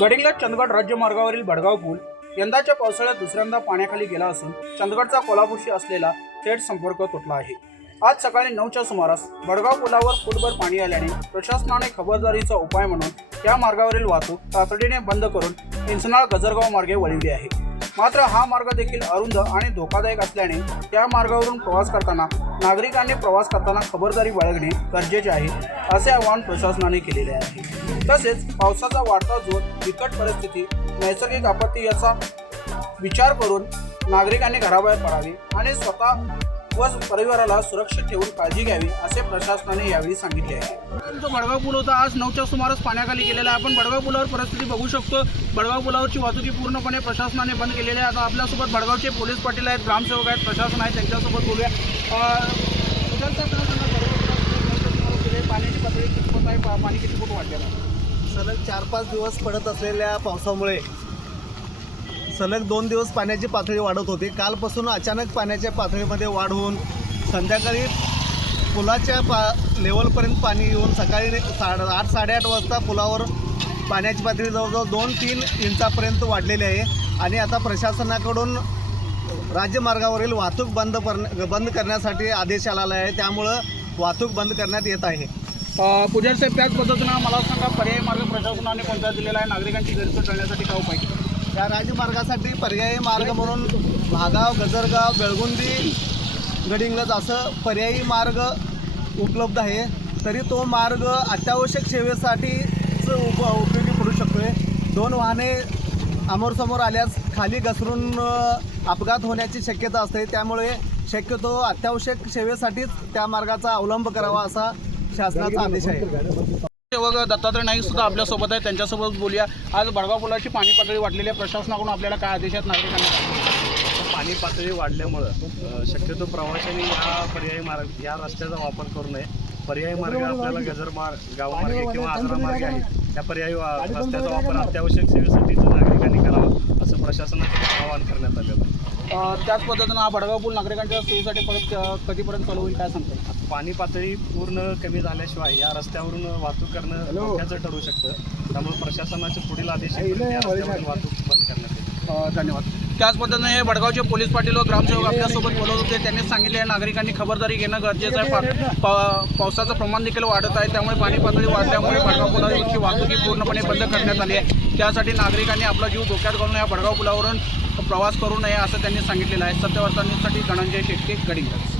गडिंग्लज चंदगड राज्यमार्गावरील भडगाव पूल यंदाच्या पावसाळ्यात दुसऱ्यांदा पाण्याखाली गेला असून चंदगडचा कोल्हापूरशी असलेला थेट संपर्क तुटला आहे। आज सकाळी 9च्या सुमारास भडगाव पुलावर फुटभर पाणी आल्याने प्रशासनाने खबरदारीचा उपाय म्हणून या मार्गावरील वाहतूक तातडीने बंद करून इंचनाळ गजरगाव मार्गे वळविली आहे। मात्र हा मार्ग देखील अरुंद आणि धोकादायक असल्याने या मार्गावरून प्रवास करताना नागरिकांनी प्रवास करताना खबरदारी बाळगणे गरजेचे आहे, असे आवाहन प्रशासनाने केलेले आहे। तसेच पावसाचा वाढता जोर, बिकट परिस्थिती, नैसर्गिक आपत्ती याचा विचार करून नागरिकांनी घराबाहेर पडावे आणि स्वतः व परिवाराला सुरक्षित ठेवून काळजी घ्यावी, असे प्रशासनाने यावेळी सांगितले आहे। जो भडगाव पूल होता आज 9च्या सुमारास पाण्याखाली गेलेला आहे। आपण भडगाव पुलावर परिस्थिती बघू शकतो। भडगाव पुलावरची वाहतुकी पूर्णपणे प्रशासनाने बंद केलेली आहे। आता आपल्यासोबत भडगावचे पोलीस पाटील आहेत, ग्रामसेवक आहेत, प्रशासन आहे, त्यांच्यासोबत बोलूया। पाण्याची पातळी किती फूट आहे, पाणी किती फूट वाढलेलं आहे? सलग 4-5 दिवस पडत असलेल्या पावसामुळे सलग 2 दिवस पाण्याची पातळी वाढत होती। कालपासून अचानक पाण्याच्या पातळीमध्ये वाढ होऊन संध्याकाळी पुलाच्या लेवलपर्यंत पाणी येऊन सकाळी 8-8:30 वाजता पुलावर पाण्याची पातळी जवळजवळ 2-3 इंचापर्यंत वाढलेली आहे आणि आता प्रशासनाकडून राज्यमार्गावरील वाहतूक बंद करण्यासाठी आदेश आलेला आहे। त्यामुळं वाहतूक बंद करण्यात येत आहे। पुजारी साहेब, त्याच पद्धतीनं मला सांगा, पर्यायी मार्ग प्रशासनाने कोणता दिलेला आहे? नागरिकांची गैरसोय टाळण्यासाठी काय उपाय केला? या राज्यमार्गासाठी पर्यायी मार्ग म्हणून महागाव, गजरगाव, बेळगुंदी, गडिंग्लज असं पर्यायी मार्ग उपलब्ध आहे। तरी तो मार्ग अत्यावश्यक सेवेसाठीच उपयोगी पडू शकतो आहे। 2 वाहने समोर आल्यास खाली घसरून अपघात होण्याची शक्यता असते। त्यामुळे शक्यतो अत्यावश्यक सेवेसाठीच त्या मार्गाचा अवलंब करावा, असा शासनाचा आदेश आहे। दत्तात्रय नाईक सुद्धा आपल्यासोबत आहे, त्यांच्यासोबत बोलूया। आज भडगाव पुलाची पाणी पातळी वाढलेली आहे, प्रशासनाकडून आपल्याला काय आदेश आहेत नागरिकांना? पाणी पातळी वाढल्यामुळं शक्यतो प्रवाशांनी या पर्यायी मार्ग, या रस्त्याचा वापर करू नये। पर्यायी मार्ग आपल्याला गाव मार्ग किंवा आजरा मार्ग आहे, त्या पर्यायी रस्त्याचा वापर अत्यावश्यक सेवेसाठी नागरिकांनी करावा, असं प्रशासनाचं आवाहन करण्यात आलेलं आहे। त्याच पद्धतीनं हा भडगाव पूल नागरिकांच्या सोयीसाठी परत कधीपर्यंत चालू होईल, काय सांगता? पाणी पातळी पूर्ण कमी झाल्याशिवाय या रस्त्यावरून वाहतूक करणं धोक्याचं ठरू शकतं। त्यामुळे प्रशासनाचे पुढील आदेश या रस्त्यावरून वाहतूक बंद करण्यात येईल। धन्यवाद। त्याच पद्धतीने हे भडगावचे पोलीस पाटील व ग्रामसेवक आपल्यासोबत बोलत होते। त्यांनी सांगितले आहे नागरिकांनी खबरदारी घेणं गरजेचं आहे। पावसाचं प्रमाण देखील वाढत आहे, त्यामुळे पाणी पातळी वाढल्यामुळे भडगाव पुलावरची वाहतुकी पूर्णपणे बंद करण्यात आली आहे। त्यासाठी नागरिकांनी आपला जीव धोक्यात घालून या भडगाव पुलावरून प्रवास करू नये, असं त्यांनी सांगितलेलं आहे। सत्यवार्ता न्यूजसाठी धनंजय शेट्टी, गडिंग्लज।